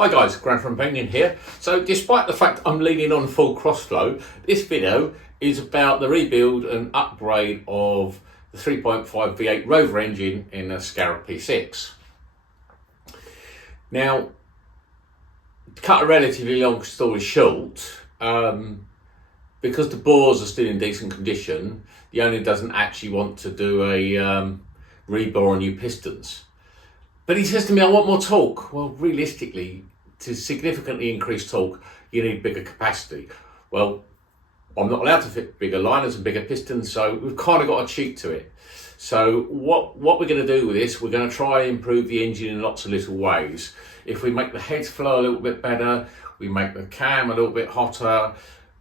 Hi guys, Grant from Penguin here. So despite the fact I'm leaning on full crossflow, this video is about the rebuild and upgrade of the 3.5 V8 Rover engine in a Scarab P6. Now, to cut a relatively long story short, because the bores are still in decent condition, the owner doesn't actually want to do a rebore on new pistons. But he says to me, I want more torque. Well, realistically, to significantly increase torque, you need bigger capacity. Well, I'm not allowed to fit bigger liners and bigger pistons, so we've kind of got to cheat to it. So what we're going to do with this, we're going to try and improve the engine in lots of little ways. If we make the heads flow a little bit better, we make the cam a little bit hotter,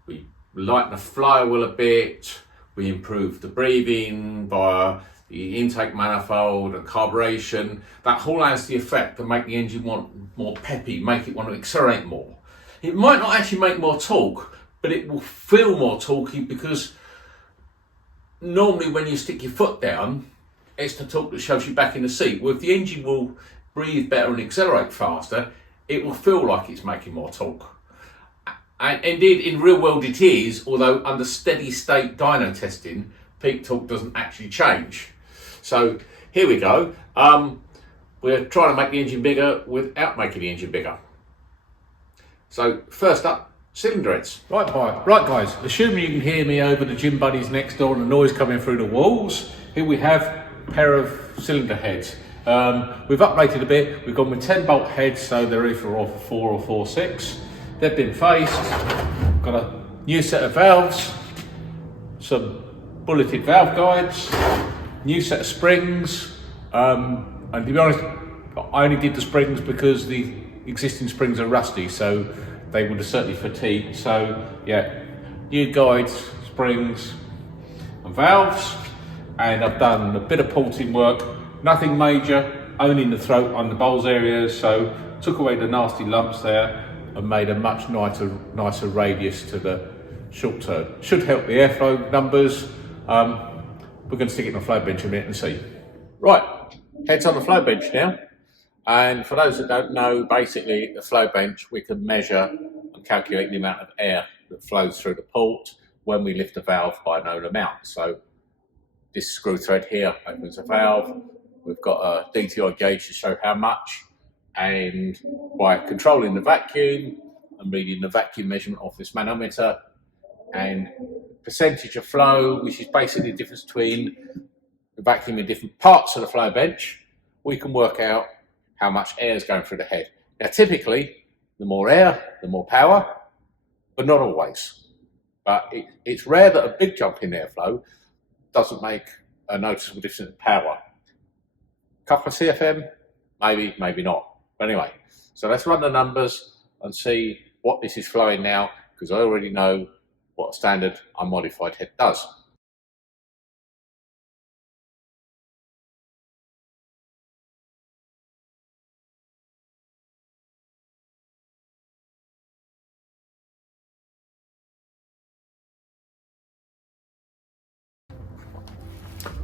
we lighten the flywheel a bit, we improve the breathing via the intake manifold and carburation, that all has the effect to make the engine want more peppy, make it want to accelerate more. It might not actually make more torque, but it will feel more torquey because normally when you stick your foot down, it's the torque that shoves you back in the seat. Well, if the engine will breathe better and accelerate faster, it will feel like it's making more torque. And indeed, in real world it is, although under steady state dyno testing, peak torque doesn't actually change. So here we go. We're trying to make the engine bigger without making the engine bigger. So first up, cylinder heads. Right guys, assuming you can hear me over the gym buddies next door and the noise coming through the walls, here we have a pair of cylinder heads. We've updated a bit. We've gone with 10 bolt heads, so they're either for 4 or 4.6. They've been faced. Got a new set of valves, some bulleted valve guides, new set of springs, and to be honest, I only did the springs because the existing springs are rusty, so they would have certainly fatigued. So yeah, new guides, springs and valves, and I've done a bit of porting work, nothing major, only in the throat on the bowls areas, so took away the nasty lumps there and made a much nicer radius to the short turn. Should help the airflow numbers. We're going to stick it on the flow bench a minute and see. Right, heads on the flow bench now. And for those that don't know, basically the flow bench, we can measure and calculate the amount of air that flows through the port when we lift the valve by a known amount. So this screw thread here opens the valve. We've got a DTI gauge to show how much. And by controlling the vacuum and reading the vacuum measurement off this manometer and percentage of flow, which is basically the difference between the vacuum in different parts of the flow bench, we can work out how much air is going through the head. Now typically, the more air, the more power, but not always. But it's rare that a big jump in airflow doesn't make a noticeable difference in power. Couple of CFM, maybe, maybe not. But anyway, so let's run the numbers and see what this is flowing now, because I already know what a standard unmodified head does.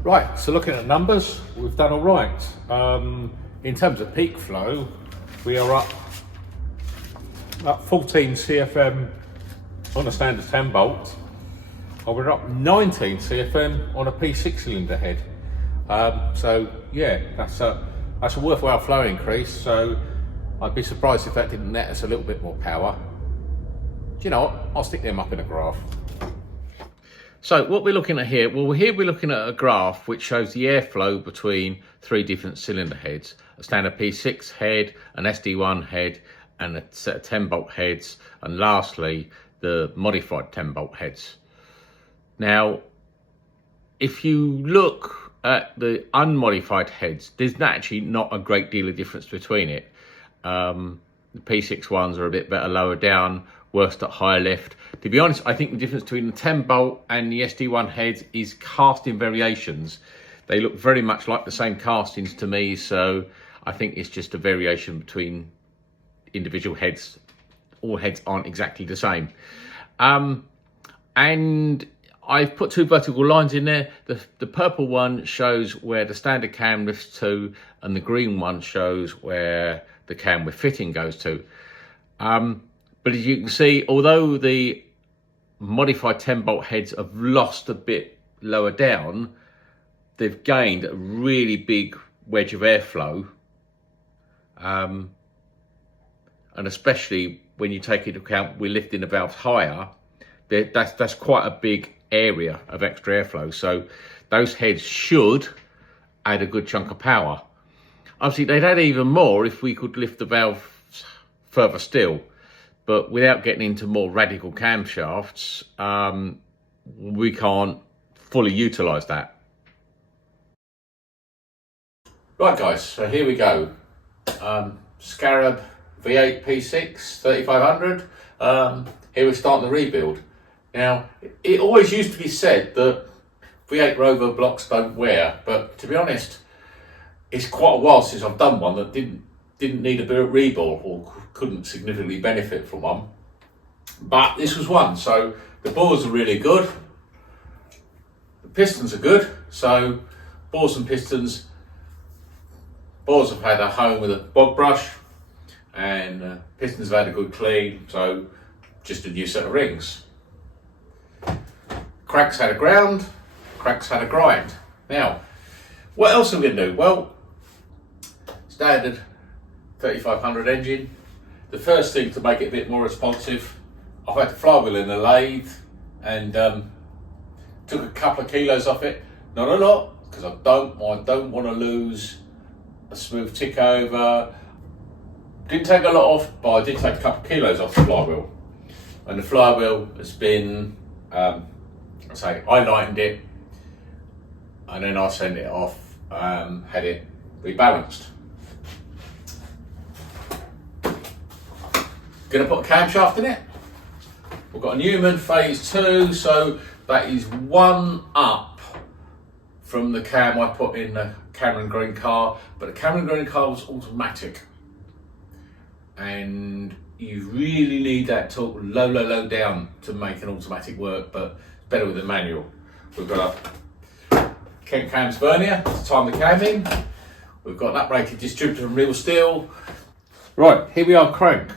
Right, so looking at numbers, we've done all right. In terms of peak flow, we are up 14 CFM on a standard 10 bolt, and we're up 19 CFM on a P6 cylinder head. So yeah, that's a worthwhile flow increase. So I'd be surprised if that didn't net us a little bit more power. Do you know what? I'll stick them up in a graph. So what we're looking at here, well, here we're looking at a graph which shows the airflow between 3 different cylinder heads: a standard P6 head, an SD1 head, and a set of 10 bolt heads, and lastly the modified 10 bolt heads. Now, if you look at the unmodified heads, there's actually not a great deal of difference between it. The P6 ones are a bit better lower down, worse at higher lift. To be honest, I think the difference between the 10 bolt and the SD1 heads is casting variations. They look very much like the same castings to me, so I think it's just a variation between individual heads. All heads aren't exactly the same. And I've put 2 vertical lines in there. The purple one shows where the standard cam lifts to, and the green one shows where the cam with fitting goes to. But as you can see, although the modified 10-bolt heads have lost a bit lower down, they've gained a really big wedge of airflow. And especially when you take into account we're lifting the valve higher, that's quite a big area of extra airflow. So those heads should add a good chunk of power. Obviously, they'd add even more if we could lift the valve further still, but without getting into more radical camshafts, we can't fully utilise that. Right guys, so here we go. Scarab V8 P6 3500. Here we're starting the rebuild. Now, it always used to be said that V8 Rover blocks don't wear, but to be honest, it's quite a while since I've done one that didn't need a bit of rebuild or couldn't significantly benefit from one. But this was one, so the bores are really good. The pistons are good, so bores and pistons. Bores have had a home with a bog brush, and pistons have had a good clean, so just a new set of rings. Cranks had a ground, cranks had a grind. Now, what else are we going to do? Well, standard 3500 engine. The first thing to make it a bit more responsive, I've had the flywheel in the lathe and took a couple of kilos off it. Not a lot, because I don't want to lose a smooth tick over. Didn't take a lot off, but I did take a couple of kilos off the flywheel. And the flywheel has been, I lightened it, and then I sent it off, had it rebalanced. Gonna put a camshaft in it. We've got a Newman phase 2, so that is one up from the cam I put in the Cameron Green car, but the Cameron Green car was automatic. And you really need that torque low down to make an automatic work, but it's better with a manual. We've got a Kent Cams vernier to time the cam in. We've got an uprated distributor from Real Steel. Right, here we are, crank.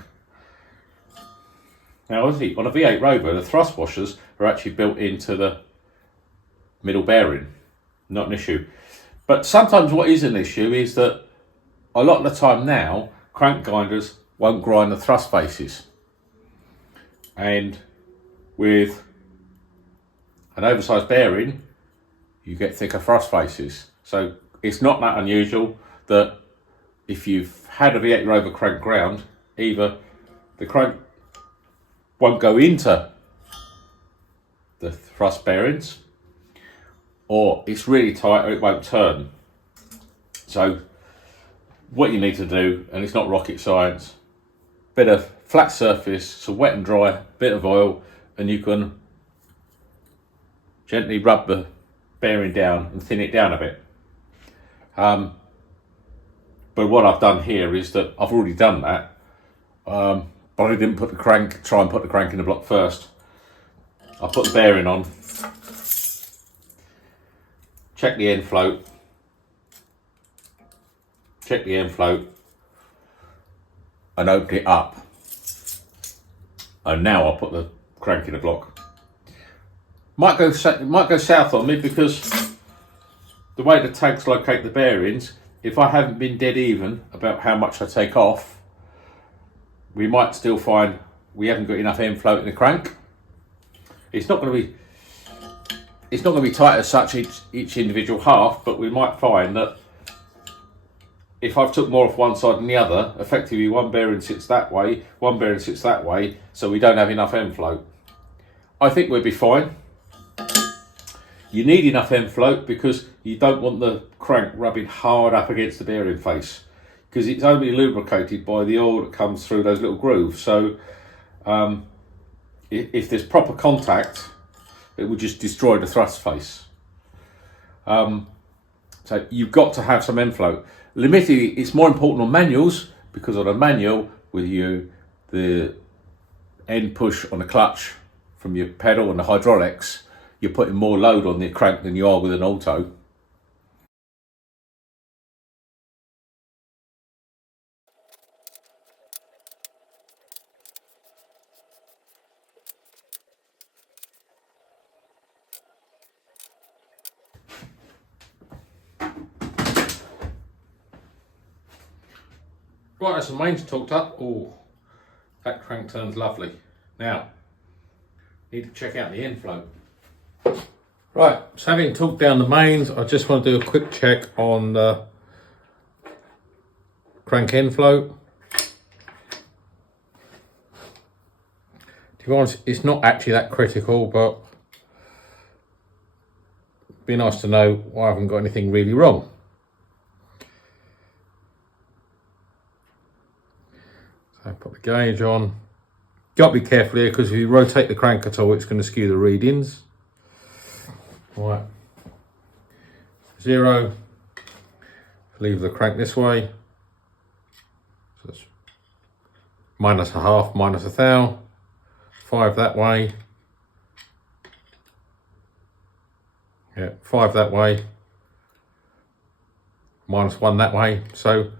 Now obviously on a V8 Rover, the thrust washers are actually built into the middle bearing, not an issue. But sometimes what is an issue is that a lot of the time now, crank grinders won't grind the thrust faces. And with an oversized bearing, you get thicker thrust faces. So it's not that unusual that if you've had a V8 Rover crank ground, either the crank won't go into the thrust bearings, or it's really tight or it won't turn. So what you need to do, and it's not rocket science, bit of flat surface, so wet and dry, bit of oil, and you can gently rub the bearing down and thin it down a bit. But what I've done here is that I've already done that, but I didn't try and put the crank in the block first. I put the bearing on, check the end float, and open it up. And now I'll put the crank in the block. Might go south on me because the way the tags locate the bearings, if I haven't been dead even about how much I take off, we might still find we haven't got enough end float in the crank. It's not going to be tight as such each individual half, but we might find that if I've took more off one side than the other, effectively one bearing sits that way, one bearing sits that way, so we don't have enough end float. I think we'll be fine. You need enough end float because you don't want the crank rubbing hard up against the bearing face, because it's only lubricated by the oil that comes through those little grooves. So if there's proper contact, it will just destroy the thrust face. So you've got to have some end float. Admittedly, it's more important on manuals, because on a manual, with the end push on the clutch from your pedal and the hydraulics, you're putting more load on the crank than you are with an auto. Right, that's the mains torqued up. Oh, that crank turns lovely. Now, need to check out the inflow. Right, so having torqued down the mains, I just want to do a quick check on the crank inflow. To be honest, it's not actually that critical, but it'd be nice to know I haven't got anything really wrong. So put the gauge on. Got to be careful here because if you rotate the crank at all, it's going to skew the readings. Right, 0. Leave the crank this way. So it's -0.5, -1/1000. 5 that way. Yeah, 5 that way. -1 that way. So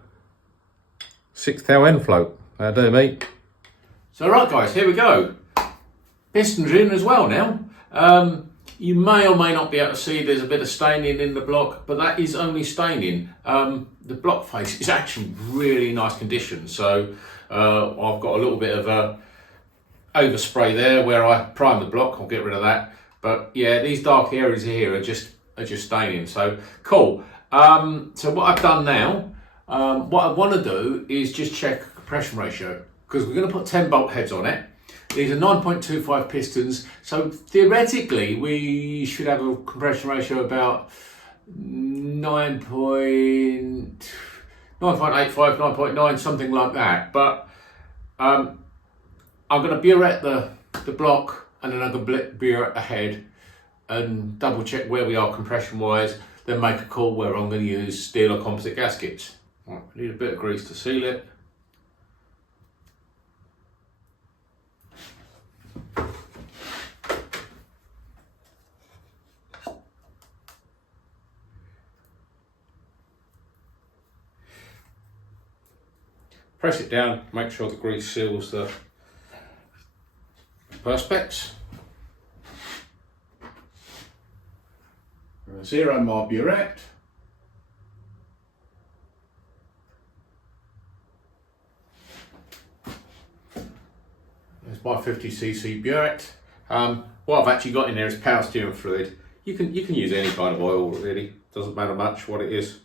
6 thou inflow. That'll do me. So right guys, here we go. Pistons in as well now. You may or may not be able to see there's a bit of staining in the block, but that is only staining. The block face is actually really nice condition. So I've got a little bit of a overspray there where I prime the block. I'll get rid of that. But yeah, these dark areas here are just staining. So cool. So what I've done now, what I want to do is just check compression ratio, because we're going to put 10 bolt heads on it. These are 9.25 pistons, so theoretically we should have a compression ratio about 9.85, 9.9, something like that. But I'm going to burette the block, and then I'm going to burette the head and double check where we are compression wise, then make a call where I'm going to use steel or composite gaskets. Right, need a bit of grease to seal it. Press it down, make sure the grease seals the perspex. 0 mile burette. There's my 50cc burette. What I've actually got in there is power steering fluid. You can use any kind of oil really, doesn't matter much what it is.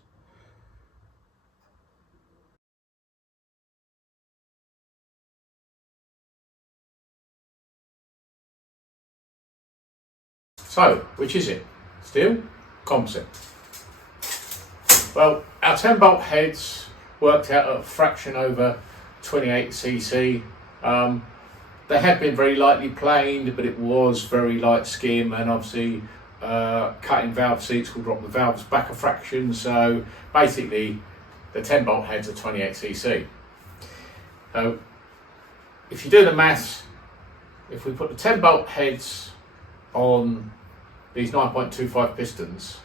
So, which is it? Steel? Composite? Well, our 10 bolt heads worked out at a fraction over 28cc. They had been very lightly planed, but it was very light skim, and obviously cutting valve seats will drop the valves back a fraction. So basically the 10 bolt heads are 28cc. So if you do the maths, if we put the 10 bolt heads on these 9.25 pistons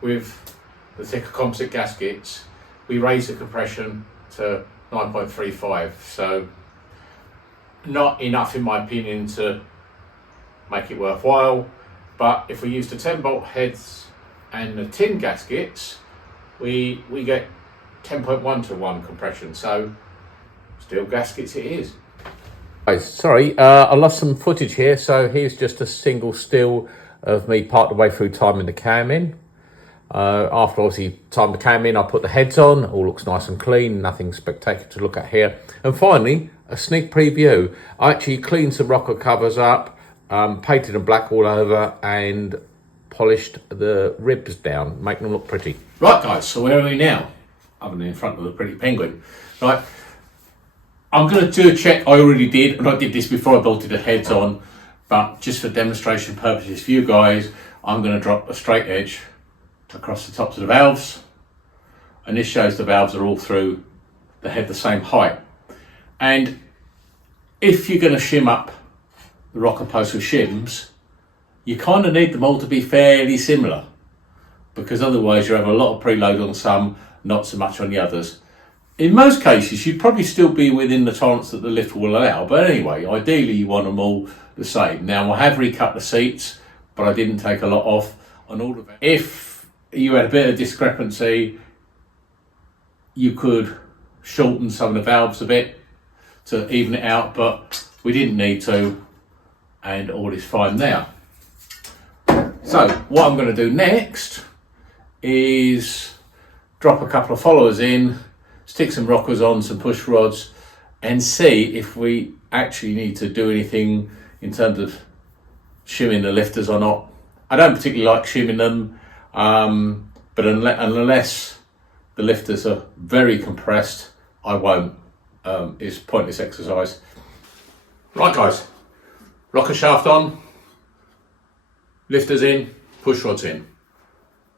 with the thicker composite gaskets, we raise the compression to 9.35. So not enough in my opinion to make it worthwhile. But if we use the 10 bolt heads and the tin gaskets, we get 10.1 to 1 compression. So steel gaskets it is. Sorry, I lost some footage here, so here's just a single still of me part the way through timing the cam in. After obviously time the cam in, I put the heads on, all looks nice and clean, nothing spectacular to look at here. And finally, a sneak preview. I actually cleaned some rocker covers up, painted them black all over, and polished the ribs down, making them look pretty. Right guys, so where are we now? Other than in front of the pretty penguin. Right, I'm going to do a check. I already did, and I did this before I bolted the heads on, but just for demonstration purposes for you guys, I'm going to drop a straight edge across the tops of the valves, and this shows the valves are all through the head the same height. And if you're going to shim up the rocker post with shims, you kind of need them all to be fairly similar, because otherwise you have a lot of preload on some, not so much on the others. In most cases, you'd probably still be within the tolerance that the lift will allow. But anyway, ideally you want them all the same. Now, I have recut the seats, but I didn't take a lot off on all of it. If you had a bit of discrepancy, you could shorten some of the valves a bit to even it out, but we didn't need to, and all is fine there. So what I'm going to do next is drop a couple of followers in, stick some rockers on, some push rods, and see if we actually need to do anything in terms of shimming the lifters or not. I don't particularly like shimming them, but unless the lifters are very compressed, I won't. It's pointless exercise. Right guys, rocker shaft on, lifters in, push rods in,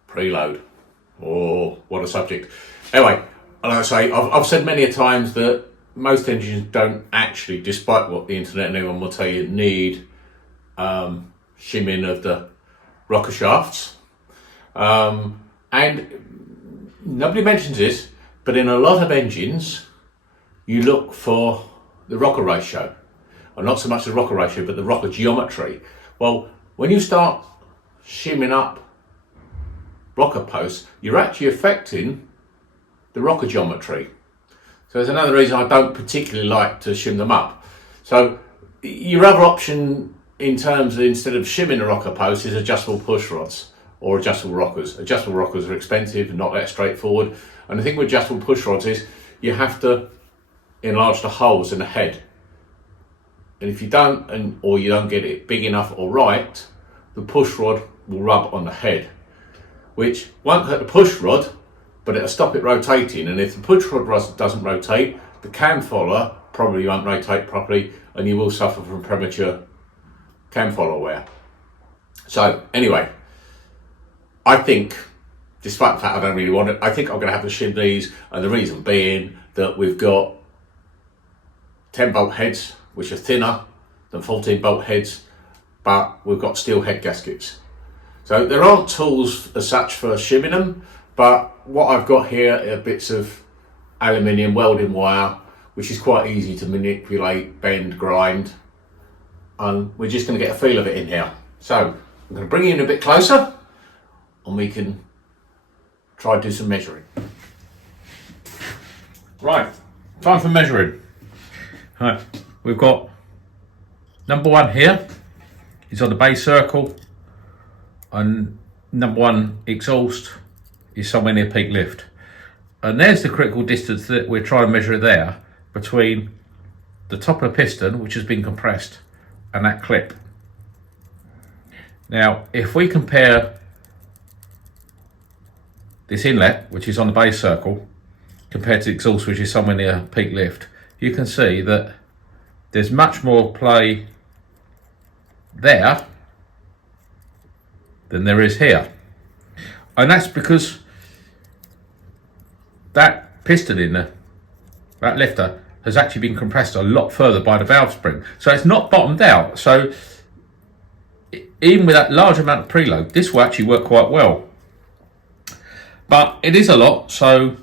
preload. Oh, what a subject. Anyway, like I say, I've said many a times that most engines don't actually, despite what the internet and everyone will tell you, need shimming of the rocker shafts. And nobody mentions this, but in a lot of engines, you look for the rocker ratio. Or not so much the rocker ratio, but the rocker geometry. Well, when you start shimming up rocker posts, you're actually affecting the rocker geometry. So there's another reason I don't particularly like to shim them up. So your other option in terms of, instead of shimming a rocker post, is adjustable push rods or adjustable rockers. Adjustable rockers are expensive and not that straightforward. And the thing with adjustable push rods is you have to enlarge the holes in the head. And if you don't, or you don't get it big enough or right, the push rod will rub on the head, which won't hurt the push rod, but it'll stop it rotating. And if the push rod doesn't rotate, the cam follower probably won't rotate properly, and you will suffer from premature cam follower wear. So anyway, I think, despite the fact I don't really want it, I think I'm going to have to shim these, and the reason being that we've got 10 bolt heads, which are thinner than 14 bolt heads, but we've got steel head gaskets. So there aren't tools as such for shimming them, but what I've got here are bits of aluminium welding wire, which is quite easy to manipulate, bend, grind, and we're just going to get a feel of it in here. So I'm going to bring you in a bit closer, and we can try and do some measuring. Right, time for measuring. Right, we've got number one here is on the base circle, and number one exhaust is somewhere near peak lift. And there's the critical distance that we're trying to measure there between the top of the piston, which has been compressed, and that clip. Now, if we compare this inlet, which is on the base circle, compared to the exhaust, which is somewhere near peak lift, you can see that there's much more play there than there is here. And that's because that piston in there, that lifter, has actually been compressed a lot further by the valve spring. So it's not bottomed out. So even with that large amount of preload, this will actually work quite well. But it is a lot, so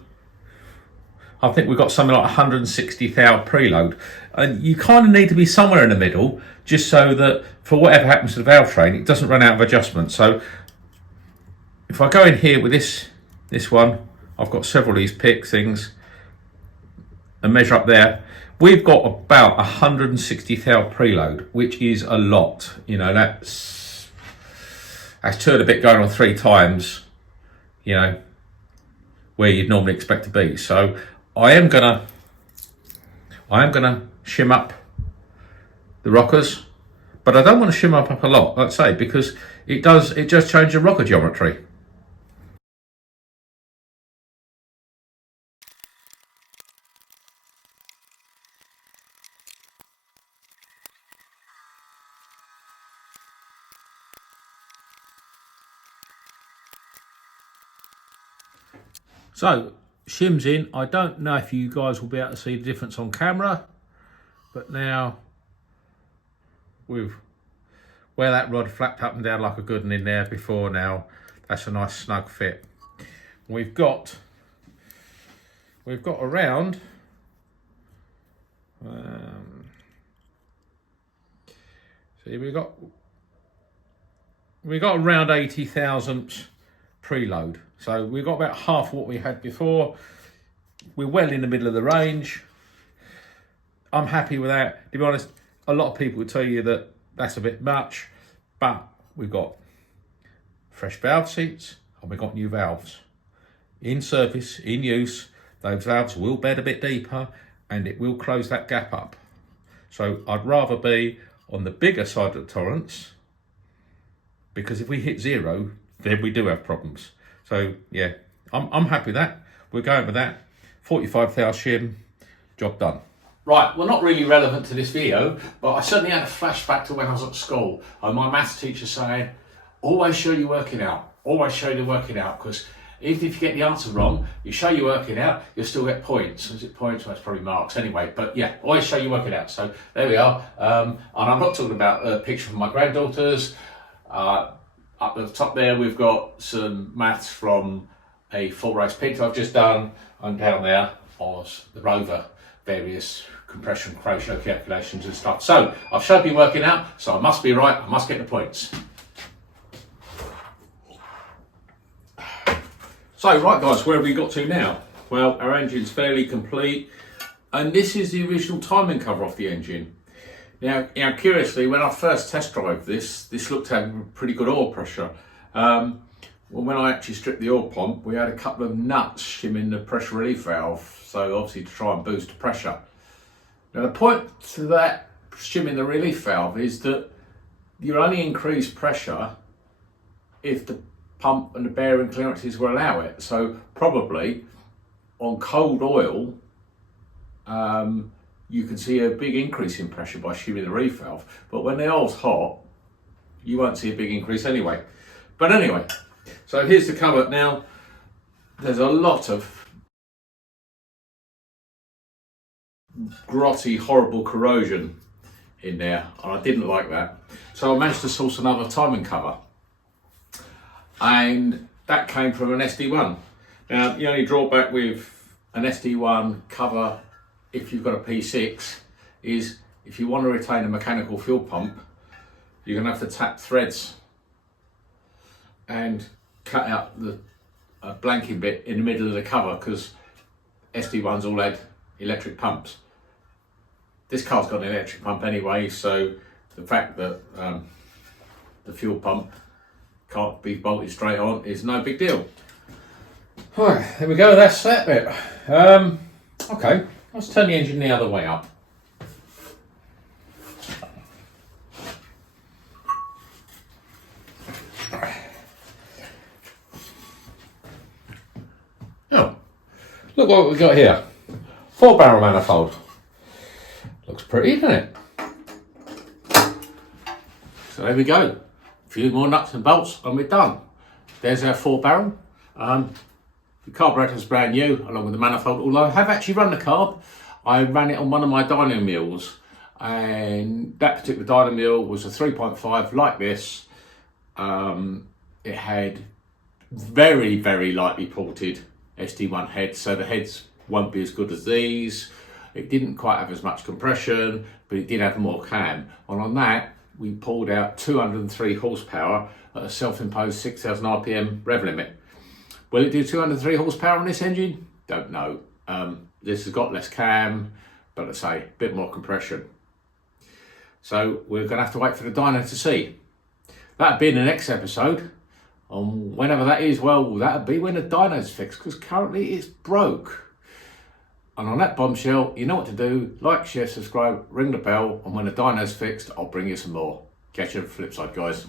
I think we've got something like 160 thou preload. And you kind of need to be somewhere in the middle, just so that for whatever happens to the valve train, it doesn't run out of adjustment. So if I go in here with this one, I've got several of these pick things, and measure up there, we've got about 160 thou preload, which is a lot. You know, that's two and a bit going on 3 times, you know, where you'd normally expect to be. So I am gonna shim up the rockers, but I don't want to shim up a lot, let's say, because it does change the rocker geometry. So, shims in. I don't know if you guys will be able to see the difference on camera, but now with where that rod flapped up and down like a good one in there before, now that's a nice snug fit. We've got around see, we got around 80 thousandths preload. So we've got about half what we had before. we're well in the middle of the range. I'm happy with that. To be honest, a lot of people would tell you that that's a bit much, but we've got fresh valve seats and we've got new valves. In service, in use, those valves will bed a bit deeper and it will close that gap up. So I'd rather be on the bigger side of the tolerance, because if we hit 0, then we do have problems. So yeah, I'm happy with that. We're going with that. 45 thou shim, job done. Right, well, not really relevant to this video, but I certainly had a flashback to when I was at school and my maths teacher saying, always show you're working out, always show you're working out, because even if you get the answer wrong, you show you're working out, you'll still get points. Is it points? Well, it's probably marks anyway, but yeah, always show you're working out. So there we are. And I'm not talking about a picture from my granddaughters. Up at the top there, we've got some maths from a full race pit I've just done, and down there was the Rover, various compression ratio calculations and stuff. So I've showed you working out, so I must be right, I must get the points. So right guys, where have we got to now? Well, our engine's fairly complete, and this is the original timing cover off the engine. Now curiously, when I first test drove this looked to have pretty good oil pressure. Well, when I actually stripped the oil pump, we had a couple of nuts shimming the pressure relief valve, so obviously to try and boost the pressure. Now the point to that shimming the relief valve is that you only increase pressure if the pump and the bearing clearances will allow it. So probably on cold oil, you can see a big increase in pressure by shimming the relief valve, but when the oil's hot, you won't see a big increase anyway. But anyway, so here's the cover. Now, there's a lot of grotty, horrible corrosion in there, and I didn't like that. So I managed to source another timing cover, and that came from an SD1. Now, the only drawback with an SD1 cover, if you've got a P6, is if you want to retain a mechanical fuel pump, you're going to have to tap threads and cut out the blanking bit in the middle of the cover, because SD1s all had electric pumps. This car's got an electric pump anyway, so the fact that the fuel pump can't be bolted straight on is no big deal. Alright, there we go, that's that bit. Okay, let's turn the engine the other way up. Oh, look what we've got here. 4-barrel manifold. Looks pretty, doesn't it? So there we go. A few more nuts and bolts and we're done. There's our 4-barrel. The carburetor's brand new, along with the manifold, although I have actually run the carb. I ran it on one of my dyno mills, and that particular dyno mill was a 3.5 like this. It had very, very lightly ported SD1 heads, so the heads won't be as good as these. It didn't quite have as much compression, but it did have more cam. And on that, we pulled out 203 horsepower at a self-imposed 6,000 RPM rev limit. Will it do 203 horsepower on this engine? Don't know. This has got less cam, but let's say a bit more compression. So we're going to have to wait for the dyno to see. That'll be in the next episode. Whenever that is, well, that'll be when the dyno's fixed, because currently it's broke. And on that bombshell, you know what to do. Like, share, subscribe, ring the bell, and when the dyno's fixed, I'll bring you some more. Catch you on the flip side, guys.